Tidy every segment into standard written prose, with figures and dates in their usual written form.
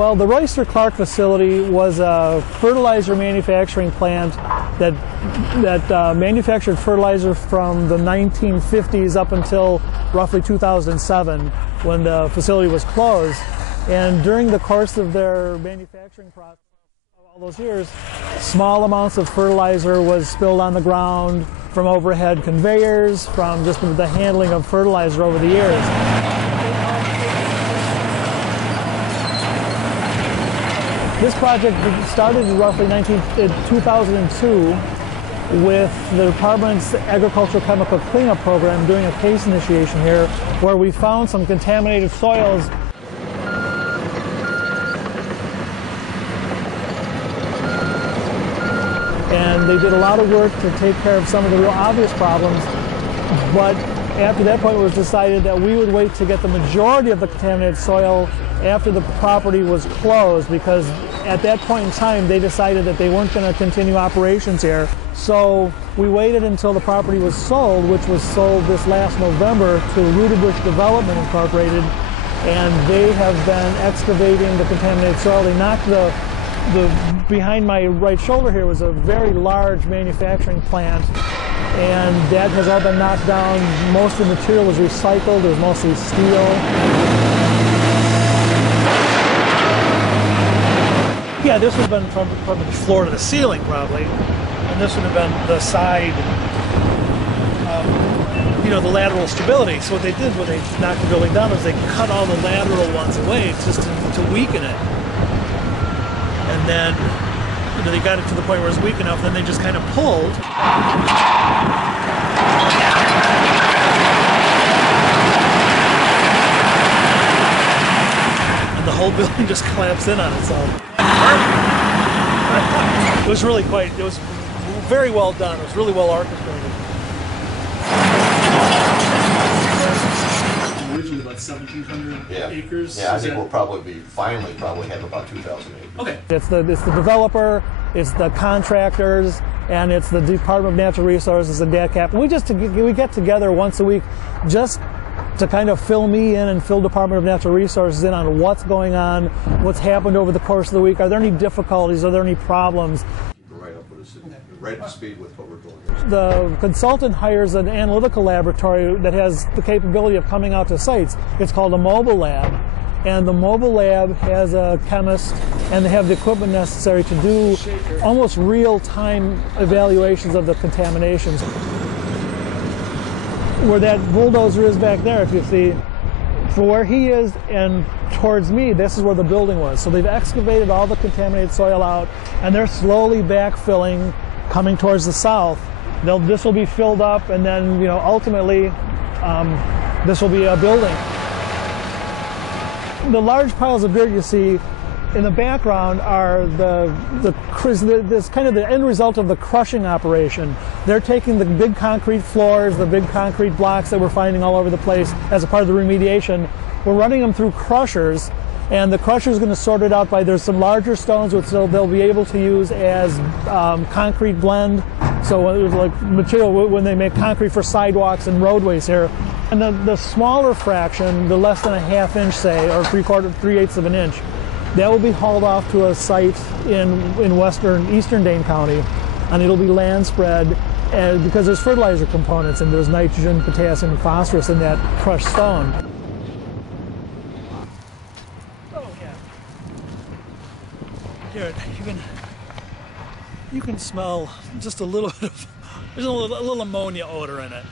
Well, the Royster-Clark facility was a fertilizer manufacturing plant that manufactured fertilizer from the 1950s up until roughly 2007 when the facility was closed. And during the course of their manufacturing process, all those years, small amounts of fertilizer was spilled on the ground from overhead conveyors, from just the handling of fertilizer over the years. This project started roughly in 2002 with the Department's Agricultural Chemical Cleanup Program doing a case initiation here where we found some contaminated soils. And they did a lot of work to take care of some of the real obvious problems, but after that point it was decided that we would wait to get the majority of the contaminated soil after the property was closed, because at that point in time they decided that they weren't going to continue operations here. So we waited until the property was sold, which was sold this last November to Rooted-Bush Development Incorporated, and they have been excavating the contaminated soil. They knocked behind my right shoulder here was a very large manufacturing plant, and that has all been knocked down. Most of the material was recycled. It was mostly steel. Yeah, this would have been from the floor to the ceiling probably, and this would have been the side, the lateral stability. So what they did when they knocked the building down is they cut all the lateral ones away just to weaken it. And then they got it to the point where it was weak enough, then they just kind of pulled. And the whole building just collapsed in on itself. It was really it was very well done. It was really well orchestrated. Originally about 1,700 acres. Yeah, I think we'll probably finally have about 2,000 acres. Okay. It's the developer, it's the contractors, and it's the Department of Natural Resources and DATCP. We get together once a week just to kind of fill me in and fill Department of Natural Resources in on what's going on, what's happened over the course of the week. Are there any difficulties? Are there any problems? Right up to speed with what we're doing here. The consultant hires an analytical laboratory that has the capability of coming out to sites. It's called a mobile lab. And the mobile lab has a chemist, and they have the equipment necessary to do almost real-time evaluations of the contaminations. Where that bulldozer is back there, if you see, for where he is and towards me, this is where the building was. So they've excavated all the contaminated soil out, and they're slowly backfilling, coming towards the south. This will be filled up, and then ultimately this will be a building. The large piles of dirt you see in the background are this kind of the end result of the crushing operation. They're taking the big concrete floors, the big concrete blocks that we're finding all over the place as a part of the remediation. We're running them through crushers, and the crusher is going to sort it out by, there's some larger stones which they'll be able to use as concrete blend. So it was like material when they make concrete for sidewalks and roadways here. And the smaller fraction, the less than a ½ inch, say, or 3/8 of an inch, that will be hauled off to a site in eastern Dane County, and it'll be land spread because there's fertilizer components, and there's nitrogen, potassium, and phosphorus in that crushed stone. Oh yeah. Garrett, you can smell just a little bit of, there's a little ammonia odor in it.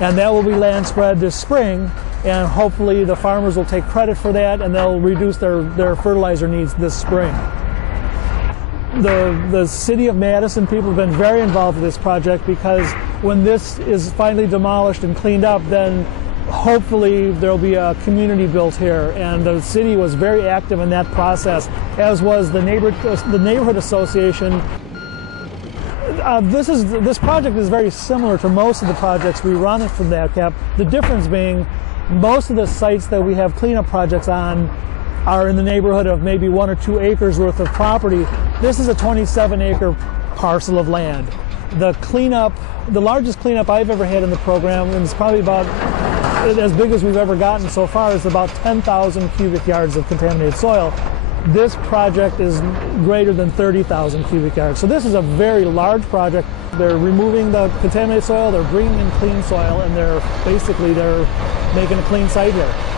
And that will be land spread this spring, and hopefully the farmers will take credit for that, and they'll reduce their fertilizer needs this spring. The city of Madison people have been very involved with this project, because when this is finally demolished and cleaned up, then hopefully there'll be a community built here, and the city was very active in that process, as was the neighborhood association. This project is very similar to most of the projects we run from DATCP. The difference being, most of the sites that we have cleanup projects on are in the neighborhood of maybe 1 or 2 acres worth of property. This is a 27-acre parcel of land. The largest cleanup I've ever had in the program is probably about as big as we've ever gotten so far is about 10,000 cubic yards of contaminated soil. This project is greater than 30,000 cubic yards. So this is a very large project. They're removing the contaminated soil, they're bringing in clean soil, and they're making a clean site here.